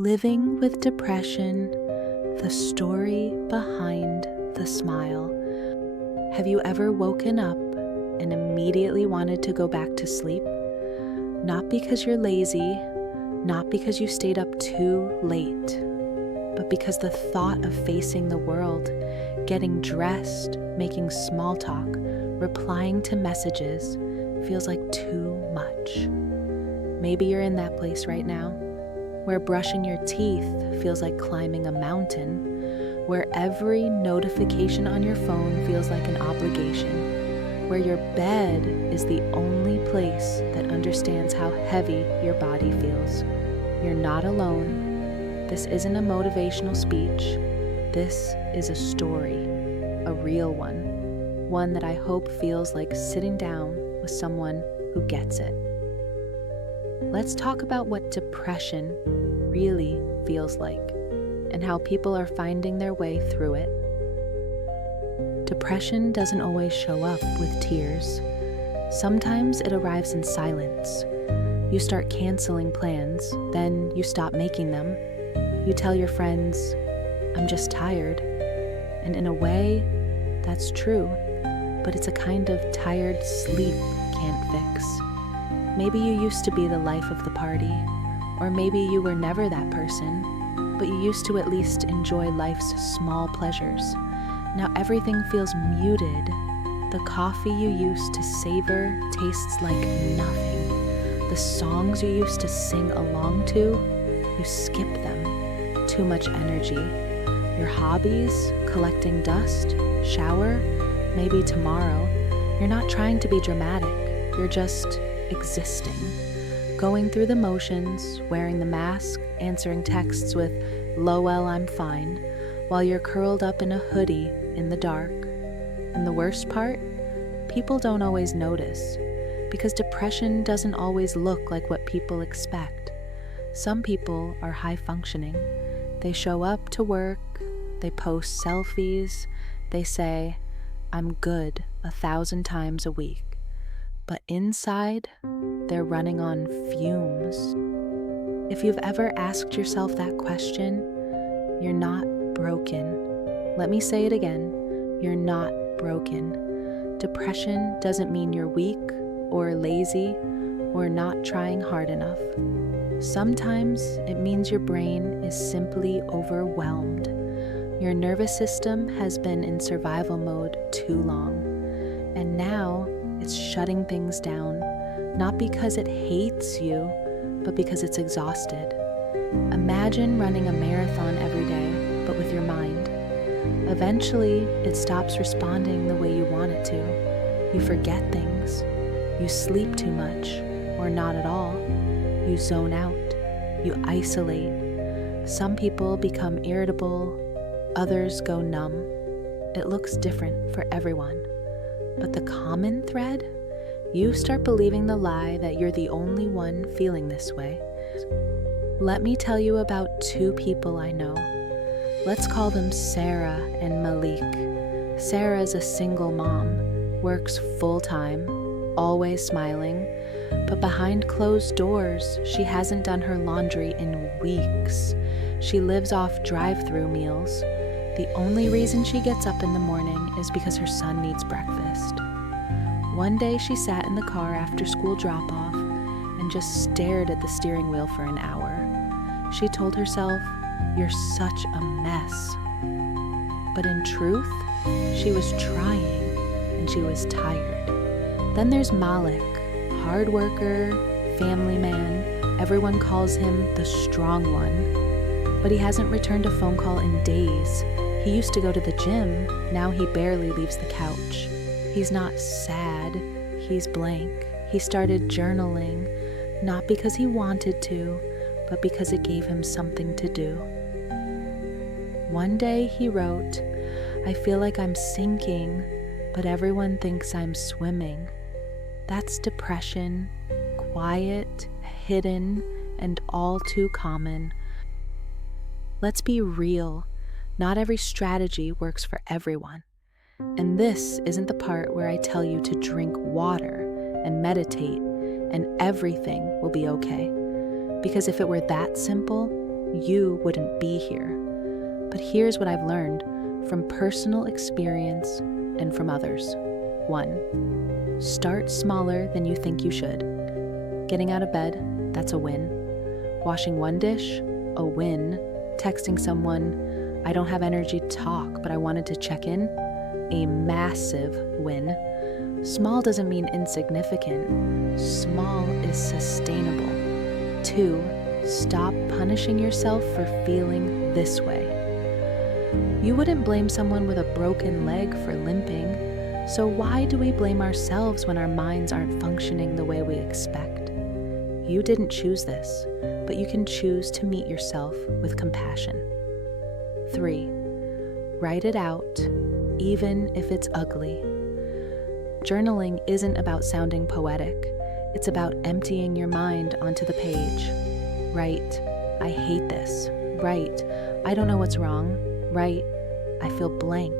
Living with depression, the story behind the smile. Have you ever woken up and immediately wanted to go back to sleep? Not because you're lazy, not because you stayed up too late, but because the thought of facing the world, getting dressed, making small talk, replying to messages feels like too much. Maybe you're in that place right now, where brushing your teeth feels like climbing a mountain, where every notification on your phone feels like an obligation, where your bed is the only place that understands how heavy your body feels. You're not alone. This isn't a motivational speech. This is a story, a real one that I hope feels like sitting down with someone who gets it. Let's talk about what depression really feels like and how people are finding their way through it. Depression doesn't always show up with tears. Sometimes it arrives in silence. You start canceling plans, then you stop making them. You tell your friends, "I'm just tired." And in a way, that's true, but it's a kind of tired sleep can't fix. Maybe you used to be the life of the party, or maybe you were never that person, but you used to at least enjoy life's small pleasures. Now everything feels muted. The coffee you used to savor tastes like nothing. The songs you used to sing along to, you skip them. Too much energy. Your hobbies, collecting dust, shower, maybe tomorrow. You're not trying to be dramatic. You're just existing, going through the motions, wearing the mask, answering texts with "LOL, I'm fine," while you're curled up in a hoodie in the dark. And the worst part? People don't always notice, because depression doesn't always look like what people expect. Some people are high functioning. They show up to work, they post selfies, they say, "I'm good," 1,000 times a week. But inside, they're running on fumes. If you've ever asked yourself that question, you're not broken. Let me say it again, you're not broken. Depression doesn't mean you're weak or lazy or not trying hard enough. Sometimes it means your brain is simply overwhelmed. Your nervous system has been in survival mode too long, and now it's shutting things down, not because it hates you, but because it's exhausted. Imagine running a marathon every day, but with your mind. Eventually, it stops responding the way you want it to. You forget things. You sleep too much, or not at all. You zone out. You isolate. Some people become irritable, others go numb. It looks different for everyone. But the common thread? You start believing the lie that you're the only one feeling this way. Let me tell you about two people I know. Let's call them Sarah and Malik. Sarah is a single mom, works full-time, always smiling, but behind closed doors, she hasn't done her laundry in weeks. She lives off drive-through meals. The only reason she gets up in the morning is because her son needs breakfast. One day she sat in the car after school drop-off and just stared at the steering wheel for an hour. She told herself, "You're such a mess." But in truth, she was trying and she was tired. Then there's Malik, hard worker, family man. Everyone calls him the strong one. But he hasn't returned a phone call in days. He used to go to the gym, now he barely leaves the couch. He's not sad, he's blank. He started journaling, not because he wanted to, but because it gave him something to do. One day he wrote, "I feel like I'm sinking, but everyone thinks I'm swimming." That's depression, quiet, hidden, and all too common. Let's be real. Not every strategy works for everyone. And this isn't the part where I tell you to drink water and meditate and everything will be okay. Because if it were that simple, you wouldn't be here. But here's what I've learned from personal experience and from others. 1. Start smaller than you think you should. Getting out of bed, that's a win. Washing one dish, a win. Texting someone, I don't have energy to talk, but I wanted to check in, a massive win. Small doesn't mean insignificant. Small is sustainable. 2. Stop punishing yourself for feeling this way. You wouldn't blame someone with a broken leg for limping, so why do we blame ourselves when our minds aren't functioning the way we expect? You didn't choose this, but you can choose to meet yourself with compassion. 3. Write it out, even if it's ugly. Journaling isn't about sounding poetic. It's about emptying your mind onto the page. Write, I hate this. Write, I don't know what's wrong. Write, I feel blank.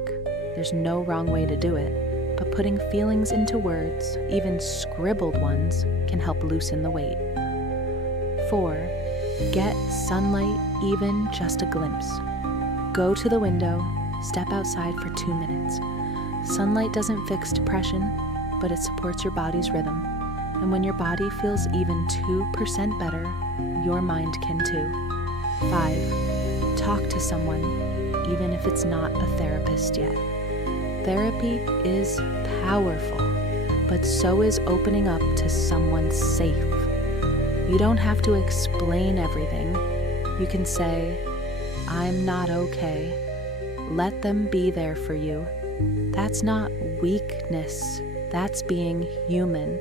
There's no wrong way to do it, but putting feelings into words, even scribbled ones, can help loosen the weight. 4. Get sunlight, even just a glimpse. Go to the window, step outside for 2 minutes. Sunlight doesn't fix depression, but it supports your body's rhythm. And when your body feels even 2% better, your mind can too. 5. Talk to someone, even if it's not a therapist yet. Therapy is powerful, but so is opening up to someone safe. You don't have to explain everything. You can say, I'm not okay. Let them be there for you. That's not weakness. That's being human.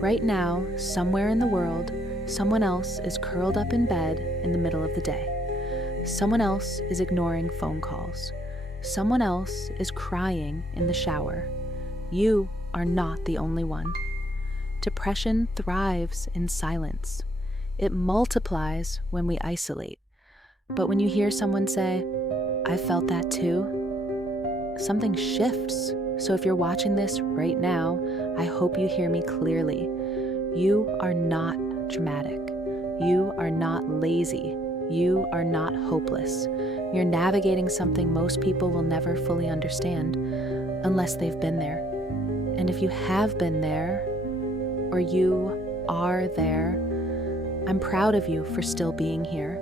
Right now, somewhere in the world, someone else is curled up in bed in the middle of the day. Someone else is ignoring phone calls. Someone else is crying in the shower. You are not the only one. Depression thrives in silence. It multiplies when we isolate. But when you hear someone say, I felt that too, something shifts. So if you're watching this right now, I hope you hear me clearly. You are not dramatic. You are not lazy. You are not hopeless. You're navigating something most people will never fully understand unless they've been there. And if you have been there, or you are there, I'm proud of you for still being here.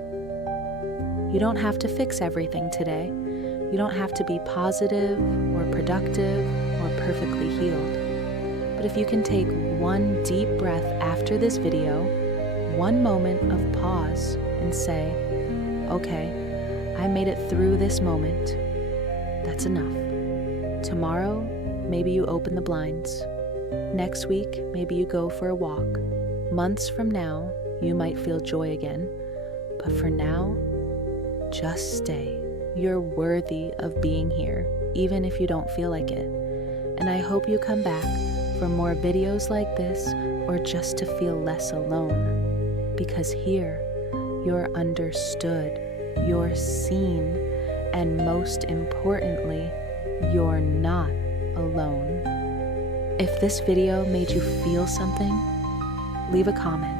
You don't have to fix everything today. You don't have to be positive or productive or perfectly healed. But if you can take one deep breath after this video, one moment of pause and say, okay, I made it through this moment. That's enough. Tomorrow, maybe you open the blinds. Next week, maybe you go for a walk. Months from now, you might feel joy again. But for now, just stay. You're worthy of being here, even if you don't feel like it. And I hope you come back for more videos like this, or just to feel less alone. Because here, you're understood, you're seen, and most importantly, you're not alone. If this video made you feel something, leave a comment,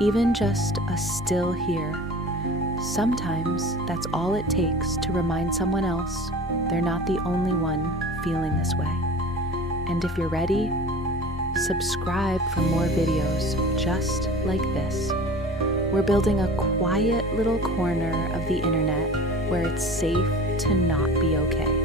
even just a still here. Sometimes that's all it takes to remind someone else they're not the only one feeling this way. And if you're ready, subscribe for more videos just like this. We're building a quiet little corner of the internet where it's safe to not be okay.